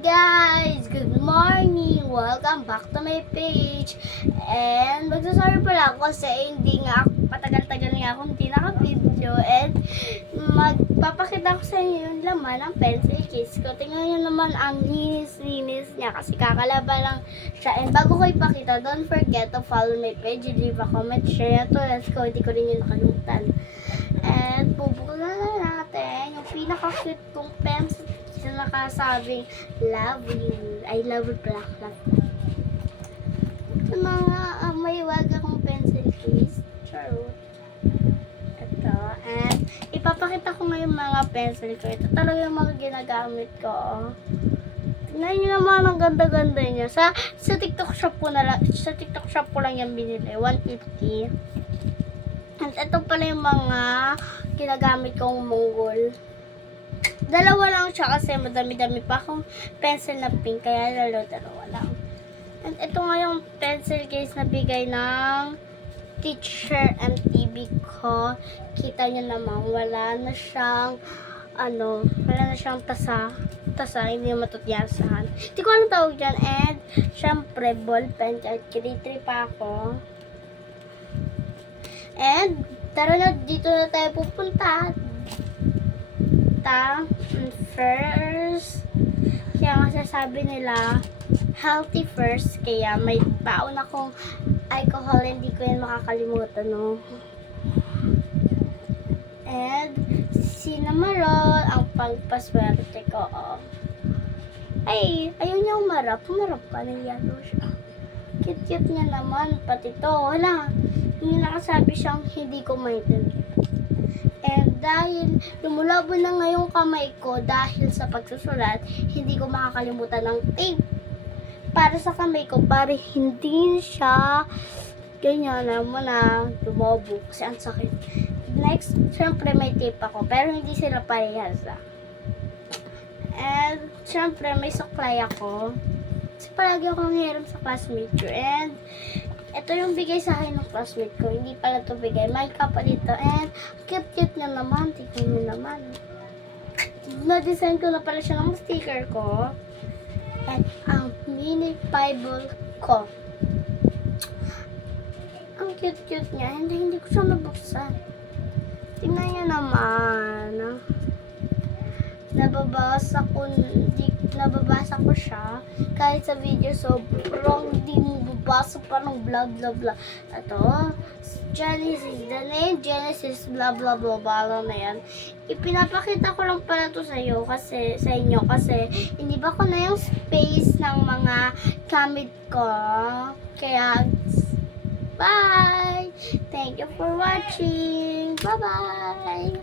guys! Good morning! Welcome back to my page. And magsasorry pala ako kasi hindi nga ako, patagal-tagal nga ako hindi naka-video. And magpapakita ko sa inyo yung laman ng pencil case ko. Tingnan nyo naman ang linis-linis niya kasi kakalaba lang siya. And bago ko ipakita, don't forget to follow my page, leave a comment, share to. Let's go, hindi ko rin yung nakalimutan. And bubuksan na natin yung pinaka-cute kong pencil na nakasabing love you. I love you, black love. Ito na nga, may wag akong pencil case. Charot. Ito. And ipapakita ko ngayon mga pencil ko. Ito talaga yung mga ginagamit ko. Oh. Tingnan nyo naman ang ganda-ganda niya. Sa TikTok shop ko na lang, sa TikTok shop ko lang yung binili. 150. And ito pala yung mga ginagamit kong Mongol. Dalawa lang siya kasi madami-dami pa akong pencil na pink, kaya dalawa lang. And ito nga yung pencil case na bigay ng teacher MTV ko. Kita nyo naman, wala na siyang tasa, hindi matutyasan. Hindi ko alam tawag dyan. And syempre, ball pen, kahit grade 3 pa ako. And tara na, dito na tayo pupunta. First, kaya nga sasabi nila healthy first, kaya may paon akong alcohol, hindi ko yan makakalimutan, no? And cinnamon ang pagpaswerte ko. Oh. Ay, ayaw niya umarap ka, niyalo siya. Cute niya naman, pati to, wala, hindi nakasabi siyang hindi ko maintindihan. And dahil lumulabo na ngayong kamay ko dahil sa pagsusulat, hindi ko makakalimutan ng tape para sa kamay ko para hindi siya ganyan naman na lumobo kasi ang sakit. Next, syempre may tape ako pero hindi sila parehas. And syempre may suklay ako kasi palagi akong hiram sa classmate ko. And ito yung bigay sa akin ng classmate ko. Hindi pala ito bigay. May kapa dito. And cute na naman. Tignan nyo naman. Na-design ko na pala siya ng sticker ko. At ang mini Bible ko. Ang cute niya. Hindi ko siya mabuksan. Tingnan nyo naman. Nababasa ko siya kahit sa video sobrang di mo babasa pa ng blah blah blah. Ito, Genesis, the name Genesis blah blah blah blah na yan. Ipinapakita ko lang pala to sa inyo kasi hindi ba ko na yung space ng mga gamit ko. Kaya bye! Thank you for watching. Bye bye!